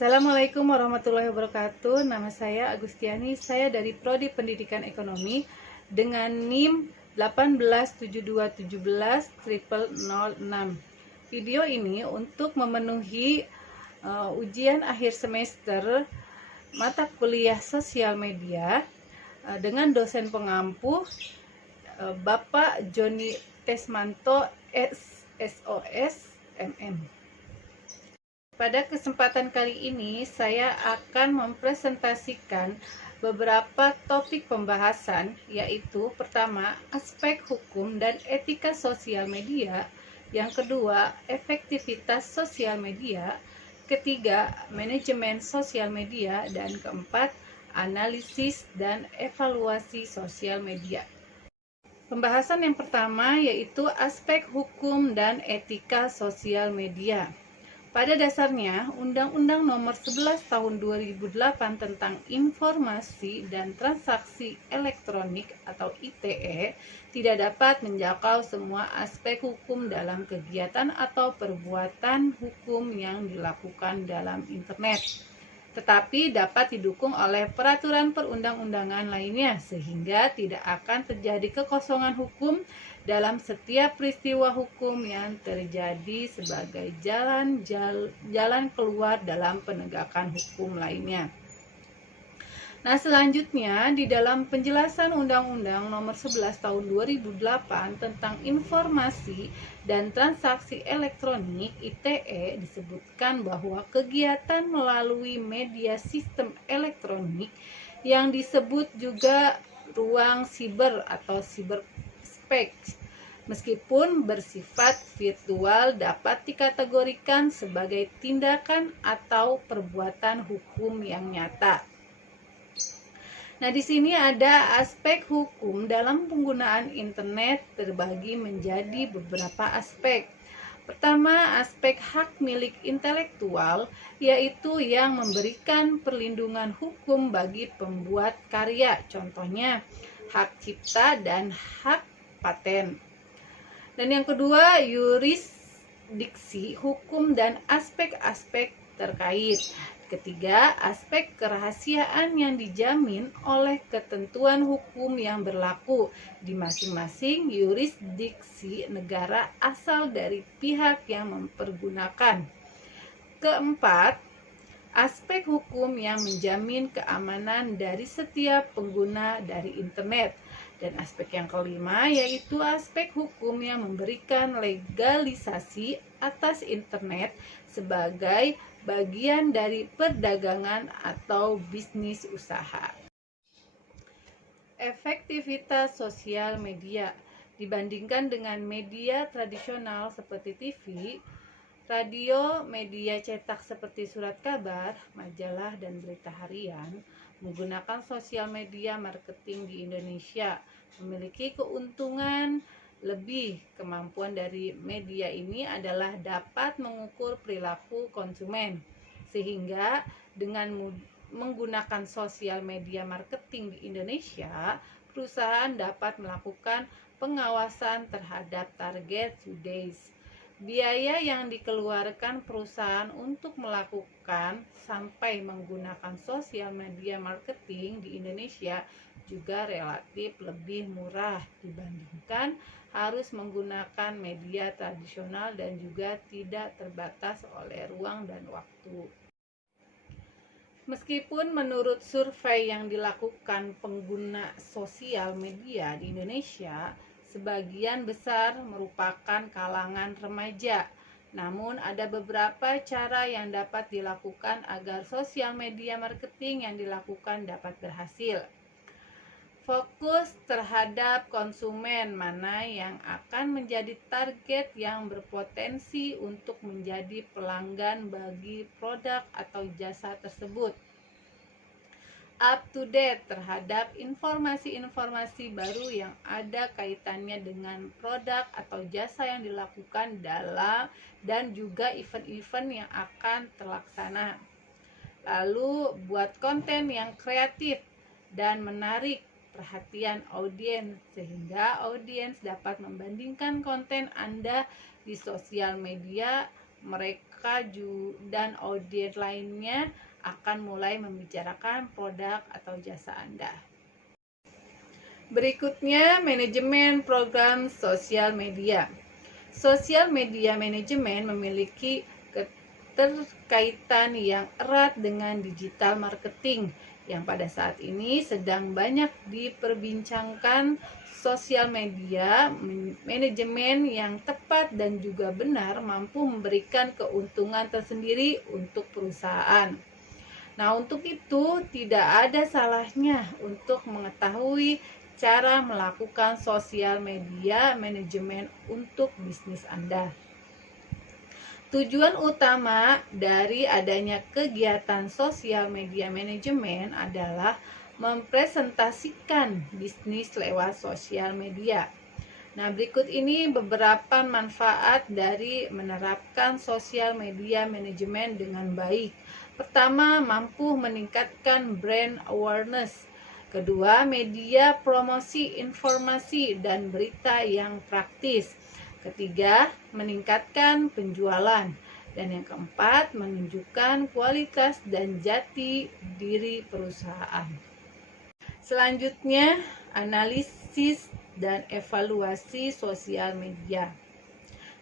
Assalamualaikum warahmatullahi wabarakatuh. Nama saya Agustiani. Saya dari Prodi Pendidikan Ekonomi dengan NIM 187217006. Video ini untuk memenuhi ujian akhir semester mata kuliah sosial media dengan dosen pengampu Bapak Joni Tesmanto SOS MM. Pada kesempatan kali ini saya akan mempresentasikan beberapa topik pembahasan, yaitu pertama, aspek hukum dan etika sosial media, yang kedua, efektivitas sosial media, ketiga, manajemen sosial media, dan keempat, analisis dan evaluasi sosial media. Pembahasan yang pertama yaitu aspek hukum dan etika sosial media. Pada dasarnya, Undang-Undang Nomor 11 Tahun 2008 tentang Informasi dan Transaksi Elektronik atau ITE tidak dapat menjangkau semua aspek hukum dalam kegiatan atau perbuatan hukum yang dilakukan dalam internet, tetapi dapat didukung oleh peraturan perundang-undangan lainnya sehingga tidak akan terjadi kekosongan hukum dalam setiap peristiwa hukum yang terjadi sebagai jalan keluar dalam penegakan hukum lainnya. Nah, selanjutnya di dalam penjelasan Undang-Undang Nomor 11 Tahun 2008 tentang Informasi dan Transaksi Elektronik ITE disebutkan bahwa kegiatan melalui media sistem elektronik yang disebut juga ruang siber atau cyberspace, meskipun bersifat virtual, dapat dikategorikan sebagai tindakan atau perbuatan hukum yang nyata. Nah, di sini ada aspek hukum dalam penggunaan internet terbagi menjadi beberapa aspek. Pertama, aspek hak milik intelektual, yaitu yang memberikan perlindungan hukum bagi pembuat karya, contohnya hak cipta dan hak paten. Dan yang kedua, yurisdiksi hukum dan aspek-aspek terkait. Ketiga, aspek kerahasiaan yang dijamin oleh ketentuan hukum yang berlaku di masing-masing yurisdiksi negara asal dari pihak yang mempergunakan. Keempat, aspek hukum yang menjamin keamanan dari setiap pengguna dari internet. Dan aspek yang kelima yaitu aspek hukum yang memberikan legalisasi atas internet sebagai bagian dari perdagangan atau bisnis usaha. Efektivitas sosial media dibandingkan dengan media tradisional seperti TV, radio, media cetak seperti surat kabar, majalah, dan berita harian, menggunakan sosial media marketing di Indonesia memiliki keuntungan lebih. Kemampuan dari media ini adalah dapat mengukur perilaku konsumen, sehingga dengan menggunakan sosial media marketing di Indonesia, perusahaan dapat melakukan pengawasan terhadap target today's. Biaya yang dikeluarkan perusahaan untuk melakukan sampai menggunakan sosial media marketing di Indonesia juga relatif lebih murah dibandingkan harus menggunakan media tradisional dan juga tidak terbatas oleh ruang dan waktu. Meskipun menurut survei yang dilakukan pengguna sosial media di Indonesia, sebagian besar merupakan kalangan remaja. Namun ada beberapa cara yang dapat dilakukan agar sosial media marketing yang dilakukan dapat berhasil. Fokus terhadap konsumen mana yang akan menjadi target yang berpotensi untuk menjadi pelanggan bagi produk atau jasa tersebut. Up to date terhadap informasi-informasi baru yang ada kaitannya dengan produk atau jasa yang dilakukan dalam dan juga event-event yang akan terlaksana. Lalu buat konten yang kreatif dan menarik perhatian audiens sehingga audiens dapat membandingkan konten Anda di sosial media mereka maka dan audiens lainnya akan mulai membicarakan produk atau jasa Anda. Berikutnya, manajemen program sosial media. Sosial media manajemen memiliki keterkaitan yang erat dengan digital marketing yang pada saat ini sedang banyak diperbincangkan. Sosial media manajemen yang tepat dan juga benar mampu memberikan keuntungan tersendiri untuk perusahaan. Nah, untuk itu tidak ada salahnya untuk mengetahui cara melakukan sosial media manajemen untuk bisnis Anda. Tujuan utama dari adanya kegiatan sosial media manajemen adalah mempresentasikan bisnis lewat sosial media. Nah, berikut ini beberapa manfaat dari menerapkan sosial media manajemen dengan baik. Pertama, mampu meningkatkan brand awareness. Kedua, media promosi informasi dan berita yang praktis. Ketiga, meningkatkan penjualan. Dan yang keempat, menunjukkan kualitas dan jati diri perusahaan. Selanjutnya, analisis dan evaluasi sosial media.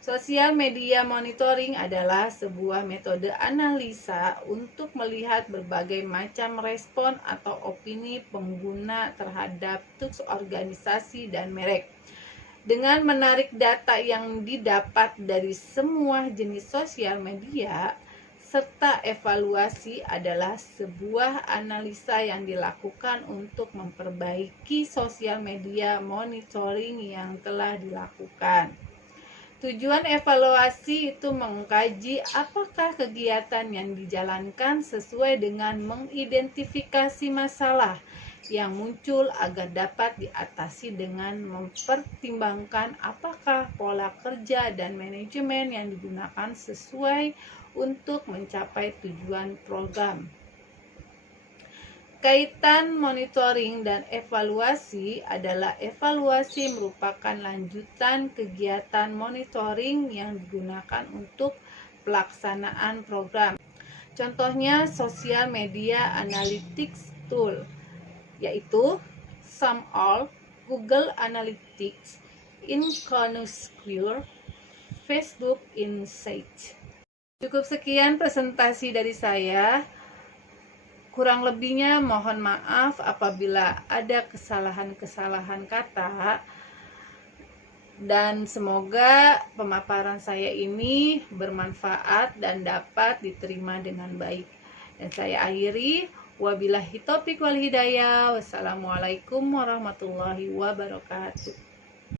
Sosial media monitoring adalah sebuah metode analisa untuk melihat berbagai macam respon atau opini pengguna terhadap tools organisasi dan merek. Dengan menarik data yang didapat dari semua jenis sosial media, serta evaluasi adalah sebuah analisa yang dilakukan untuk memperbaiki sosial media monitoring yang telah dilakukan. Tujuan evaluasi itu mengkaji apakah kegiatan yang dijalankan sesuai dengan mengidentifikasi masalah yang muncul agar dapat diatasi dengan mempertimbangkan apakah pola kerja dan manajemen yang digunakan sesuai untuk mencapai tujuan program. Kaitan monitoring dan evaluasi adalah evaluasi merupakan lanjutan kegiatan monitoring yang digunakan untuk pelaksanaan program. Contohnya social media analytics tool, yaitu SumAll, Google Analytics, Inconuscure, Facebook Insights. Cukup sekian presentasi dari saya. Kurang lebihnya mohon maaf apabila ada kesalahan-kesalahan kata, dan semoga pemaparan saya ini bermanfaat dan dapat diterima dengan baik. Dan saya akhiri, wabillahi taufiq wal hidayah. Wassalamualaikum warahmatullahi wabarakatuh.